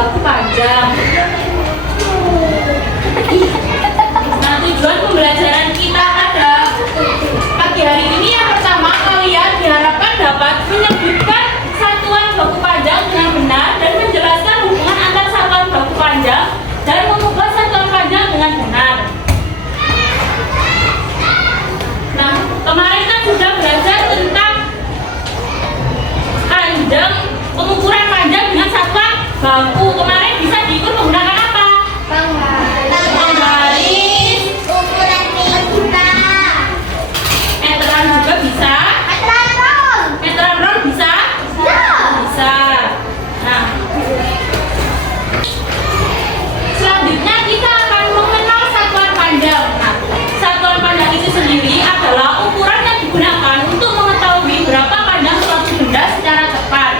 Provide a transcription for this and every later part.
baku panjang. Nah, tujuan pembelajaran kita pada pagi hari ini yang pertama, kalian diharapkan dapat menyebutkan satuan baku panjang dengan benar dan menjelaskan hubungan antar satuan baku panjang dan mengubah satuan panjang dengan benar. Nah, kemarin kan sudah belajar tentang panjang, pengukuran panjang dengan satuan baku. Kemarin bisa diukur menggunakan apa? Penggaris, ukuran tinta, meteran juga bisa. Meteran roll bisa? Bisa. Nah, selanjutnya kita akan mengenal satuan panjang. Nah, satuan panjang itu sendiri adalah ukuran yang digunakan untuk mengetahui berapa panjang suatu benda secara tepat.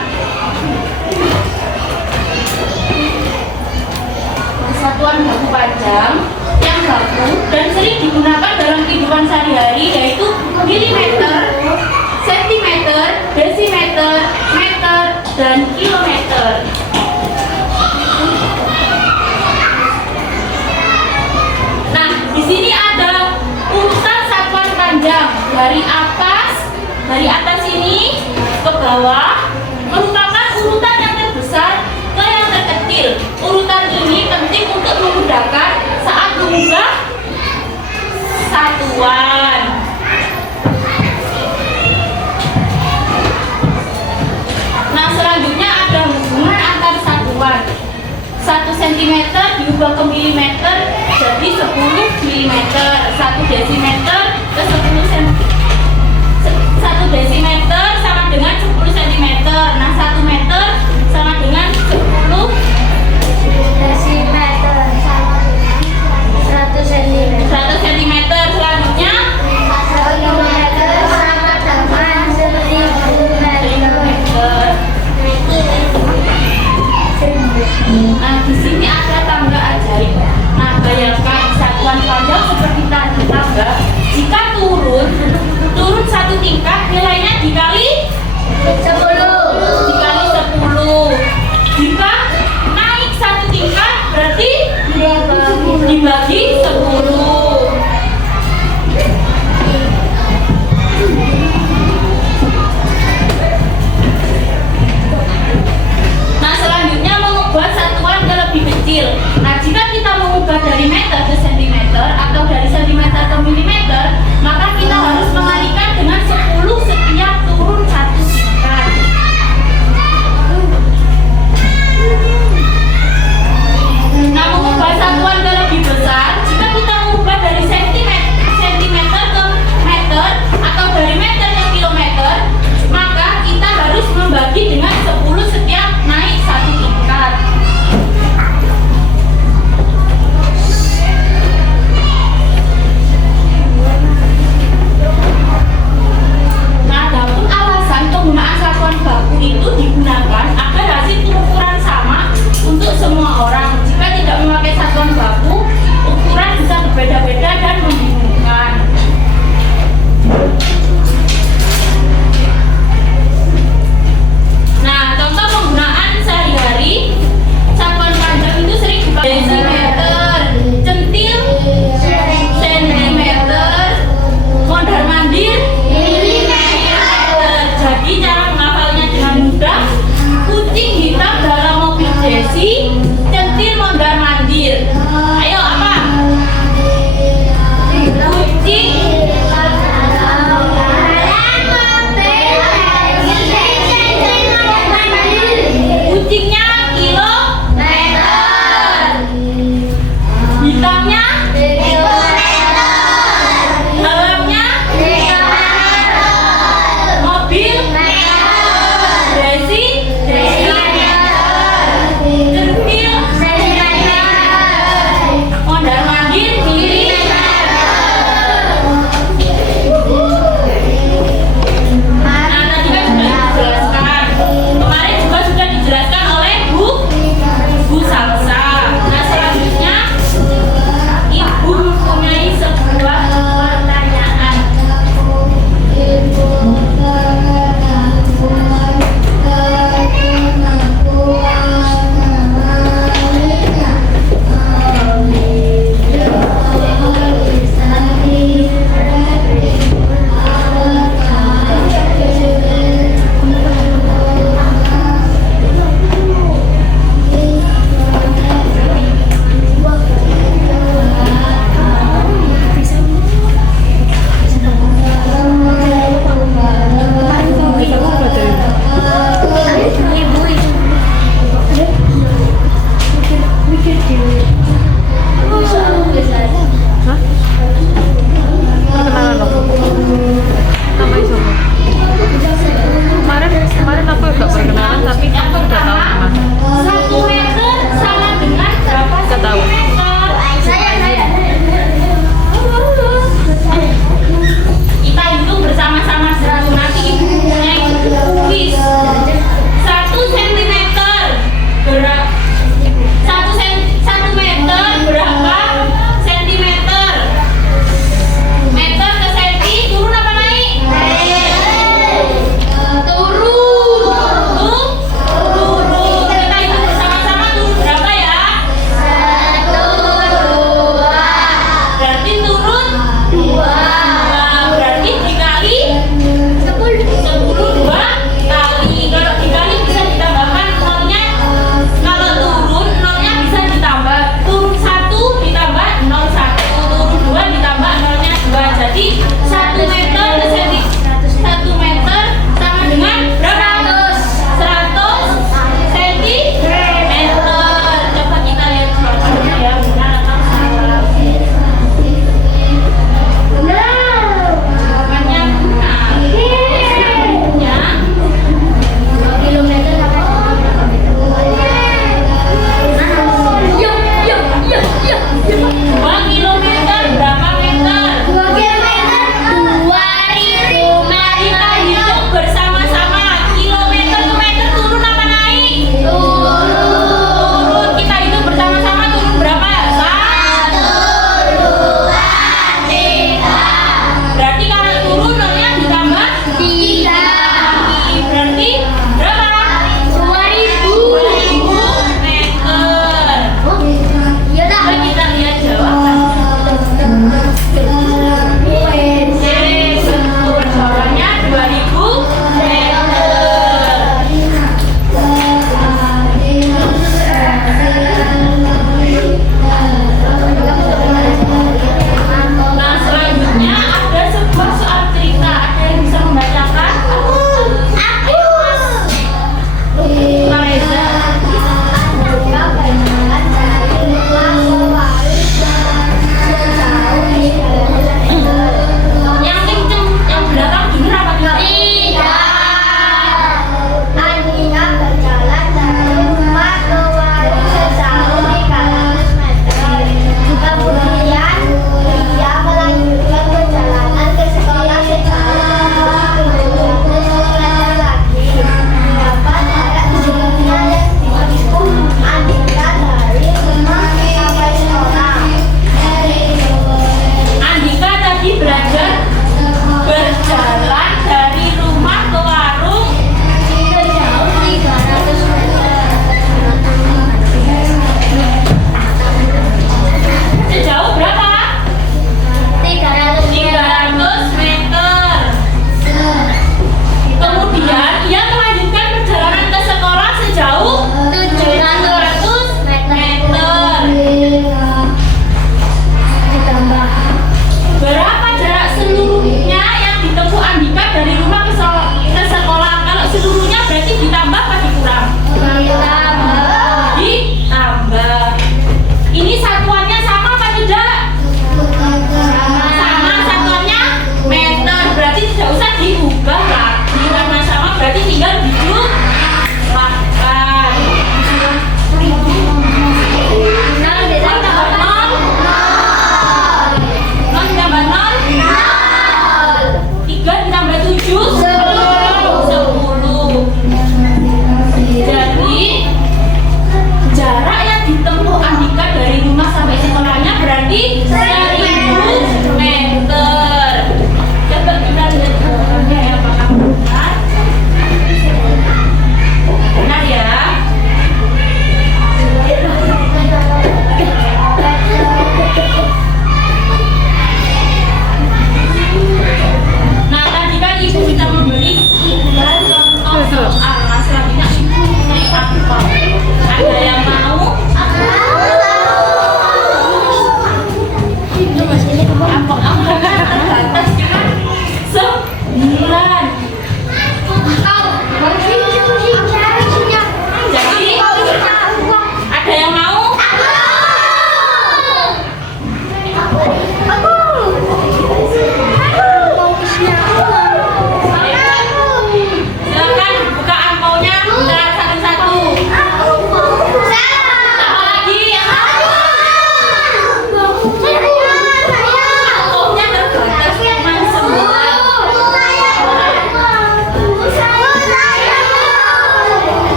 Satuan baku panjang yang baku dan sering digunakan dalam kehidupan sehari-hari yaitu milimeter, sentimeter, desimeter, meter, dan kilometer. Nah, di sini ada urutan satuan panjang dari atas ini ke bawah, merupakan urutan yang terbesar ke yang terkecil. Urutan ini penting untuk memudahkan saat mengubah satuan. Nah, selanjutnya ada hubungan antar satuan. 1 cm diubah ke milimeter jadi 10 mm. 1 desimeter ke 10 cm. 1 desimeter sama dengan 10 cm. Nah, 1 meter sama dengan 10 desimeter sama dengan 100 cm. 100 cm. Selanjutnya 1 meter sama dengan 1000 meter. nah, di sini ada tangga ajaib. Nah, bayangkan satuan panjang seperti tadi tangga. Jika turun 1 tingkat, nilainya dikali 10. dikali 10. Jika naik 1 tingkat, berarti dibagi 10. Nah, selanjutnya mengubah satuan ke lebih kecil. Nah, jika kita mengubah dari meter ke sentimeter atau dari sentimeter ke milimeter, maka kita harus mengalikan dengan 10 setiap turun 1 tingkat. Nah, mengubah satuan ke lebih besar, jika kita mengubah dari sentimeter ke meter atau dari meter ke kilometer, maka kita harus membagi dengan 10 setiap naik 1 tingkat. Nah, adapun alasan penggunaan satuan baku itu digunakan agar hasil pengukuran sama untuk semua orang. Jika tidak memakai satuan baku, ukuran bisa berbeda-beda dan membingungkan. Nah, contoh penggunaan sehari-hari, satuan panjang itu sering dipakai desimeter, centil, sentimeter, mondar-mandir, milimeter. Jadi cara menghafalnya dengan mudah. Kucing hitam dalam mobil Desi, centil, mondar-mandir. Ayo apa? Kucing kucingnya kilometer, hitamnya dalamnya mobil Desi centil Hah? Perkenalan lo. Namanya siapa? Kemarin aku juga perkenalan tapi aku udah tahu nama. 1 meter sama dengan berapa Nggak tahu. sentimeter? Saya. Kita hitung bersama-sama dulu, nanti ibu punya kuis. 1 sentimeter berapa? 1 meter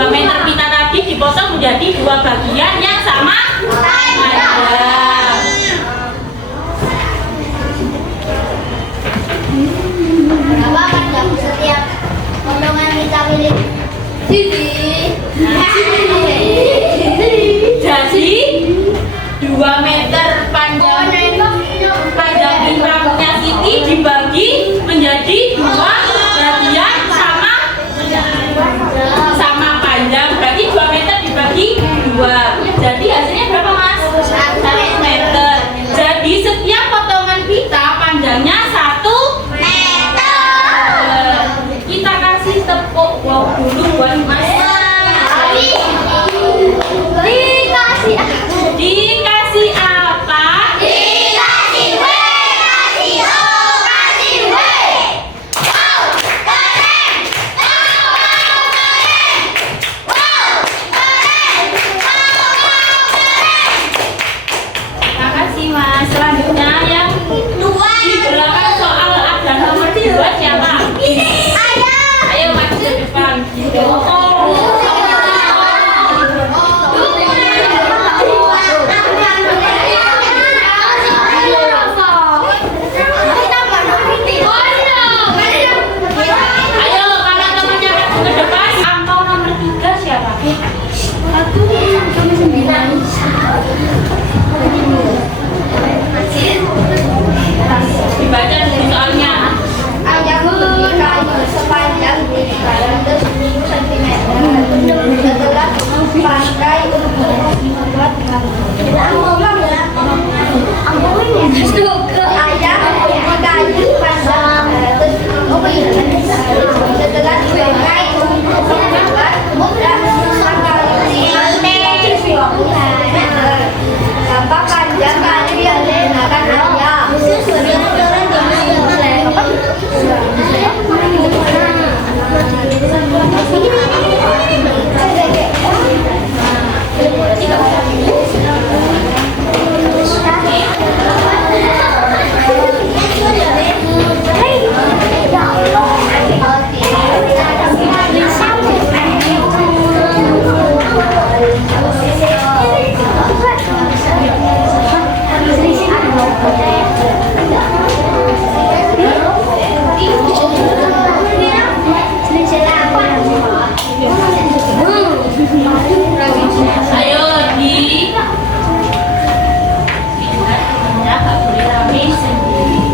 2 meter pita tadi dipotong menjadi 2 bagian yang sama panjang. Berapa panjang setiap potongan kita milik? Jadi 2 meter panjang pintanya Siti dibagi menjadi 2 bagian sama panjang. Berarti 2 meter dibagi 2. Jadi hasilnya berapa Mas? 1 meter. Jadi setiap potongan pita panjangnya 1 meter. Kita kasih tepuk wow dulu buat Mas. Dikasih apa? Dikasih W, kasih O, kasih W. Wow, keren. Wow, keren. Wow, keren. Makasih Mas. Selanjutnya yang di belakang soal ada nomor 2 siapa? Ayah. Ayo maju ke depan. Ayo kalau temannya maju ke depan. Angpau nomor 3 siapa? Dibaca dulu soalnya. Ayahku membeli kayu sepanjang 310 cm. Setelah pakai untuk membuat ayah membeli kayu panjang 350. Setelah dipakai untuk membuat berapa panjang kayu yang digunakan ayah? Ayo di pindah nggak boleh rame sendiri.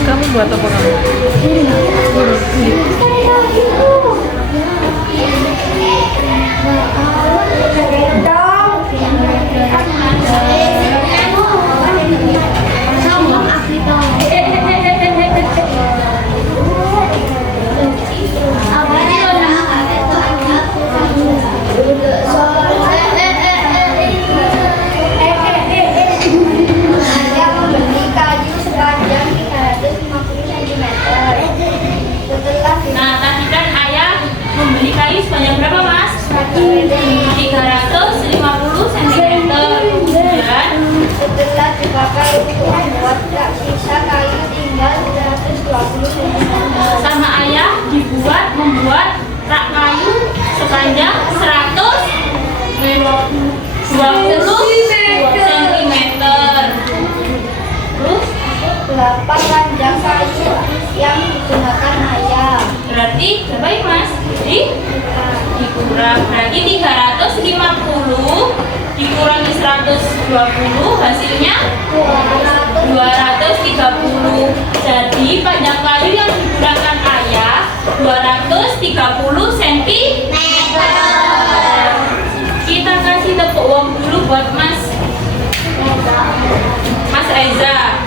Kamu buat apa kamu? Ayah membeli kayu sepanjang 350 cm. Setelah Nah tadi kan ayah membeli kayu sepanjang berapa Mas? 350 cm. Kemudian setelah dipakai untuk membuat tak sisa kayu tinggal 120 cm. sama ayah membuat rak kayu sepanjang 120 cm. Terus Berapa panjang kayu yang digunakan ayah? berarti berapa ya Mas? Dikurang. Berarti 350 dikurangi 120 hasilnya 230. Jadi panjang kayu yang digunakan 230 cm. Kita kasih tepuk uang dulu buat Mas Reza.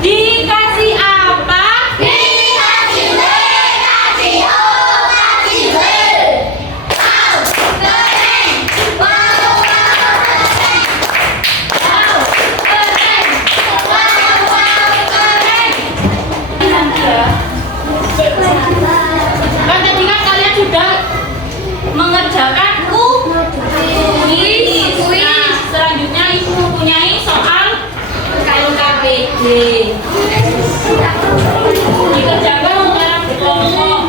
Dikasih apa? Dikasih B, kasih O, kasih B. Wow, keren. Wow, keren. Wow, keren. Wow, keren. Nanti ya. Kan tadi kan kalian sudah mengerjakan kuis. Nah, selanjutnya ibu mempunyai soal LKPD. Dikerjakan secara berkelompok.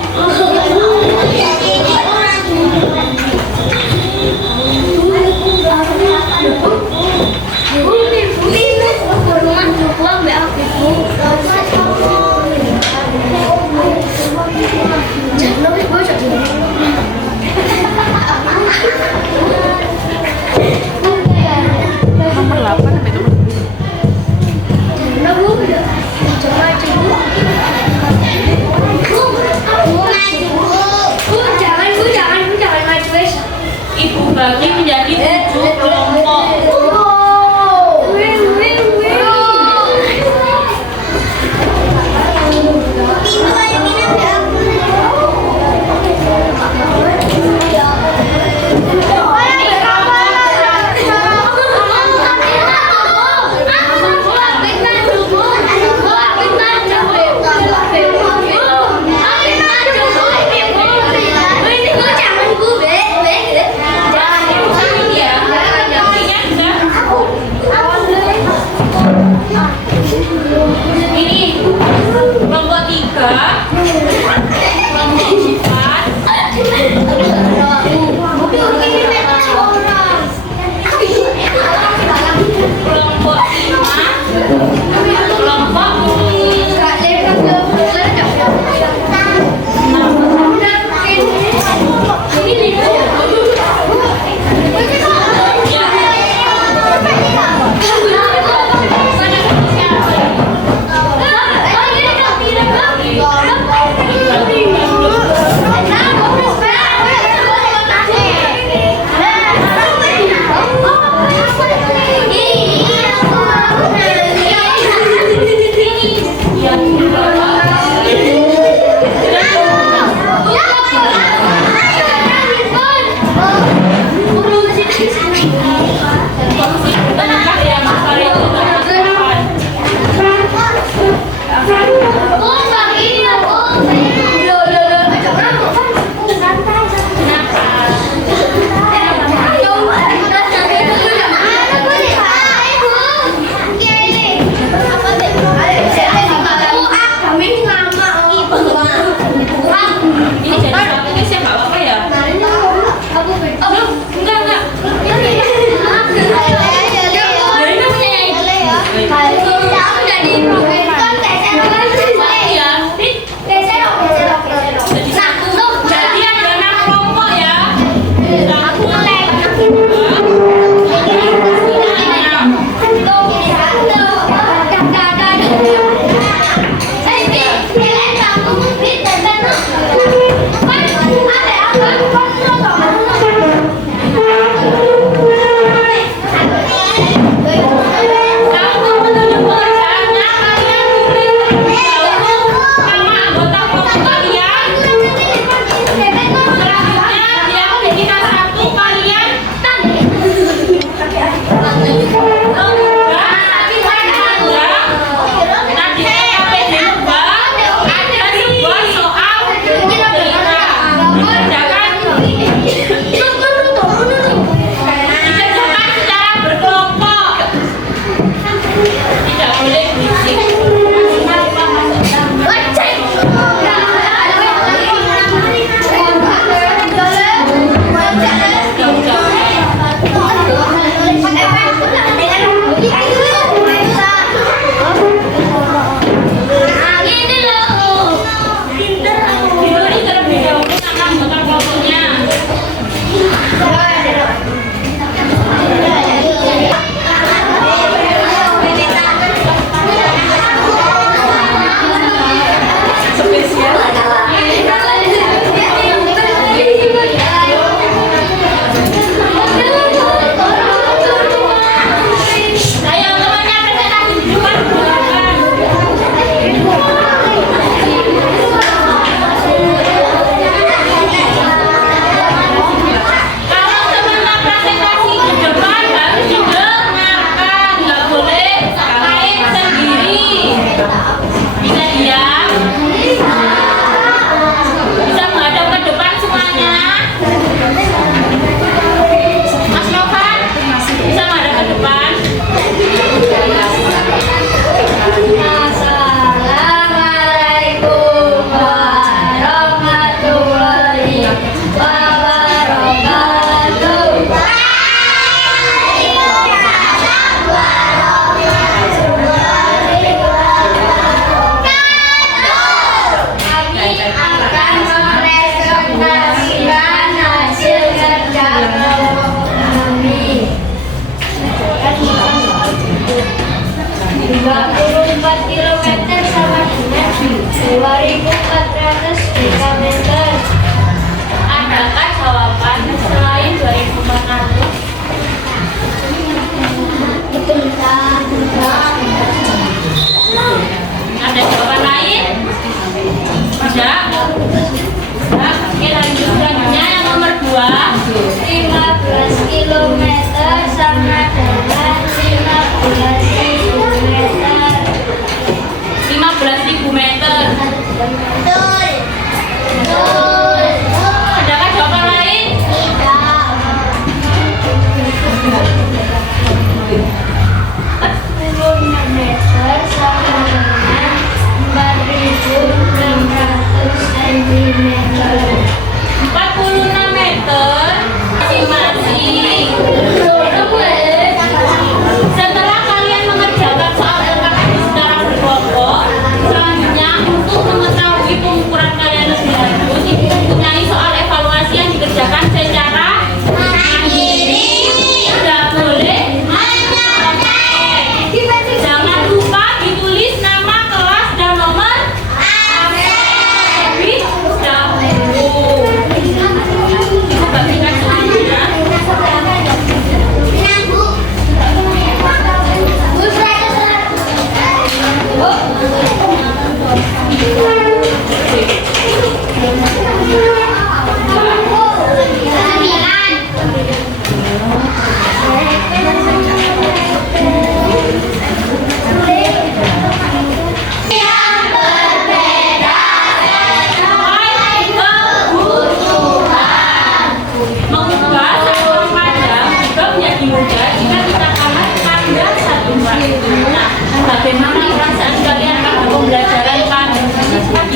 Nomor 8 sampai nomor 10. Ibu bagi menjadi 7 kelompok. Jangan diulangi ya.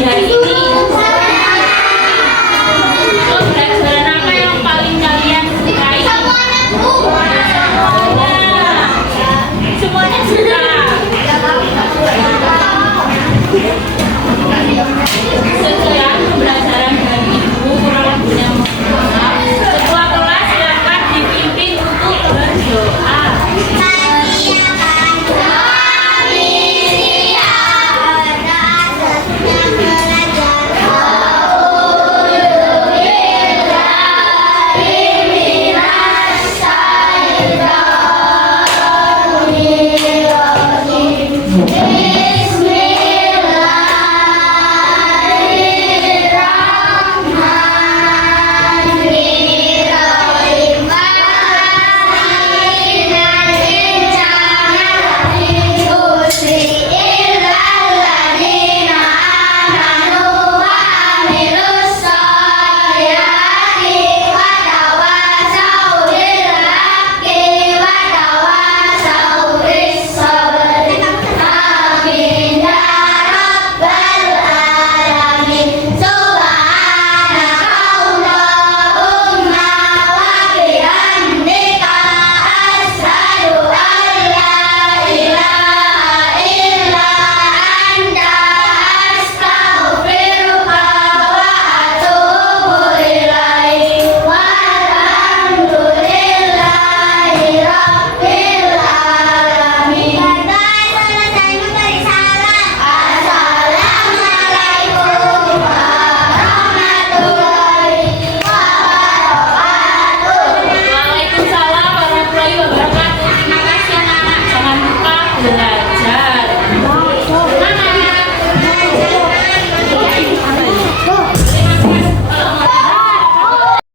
hari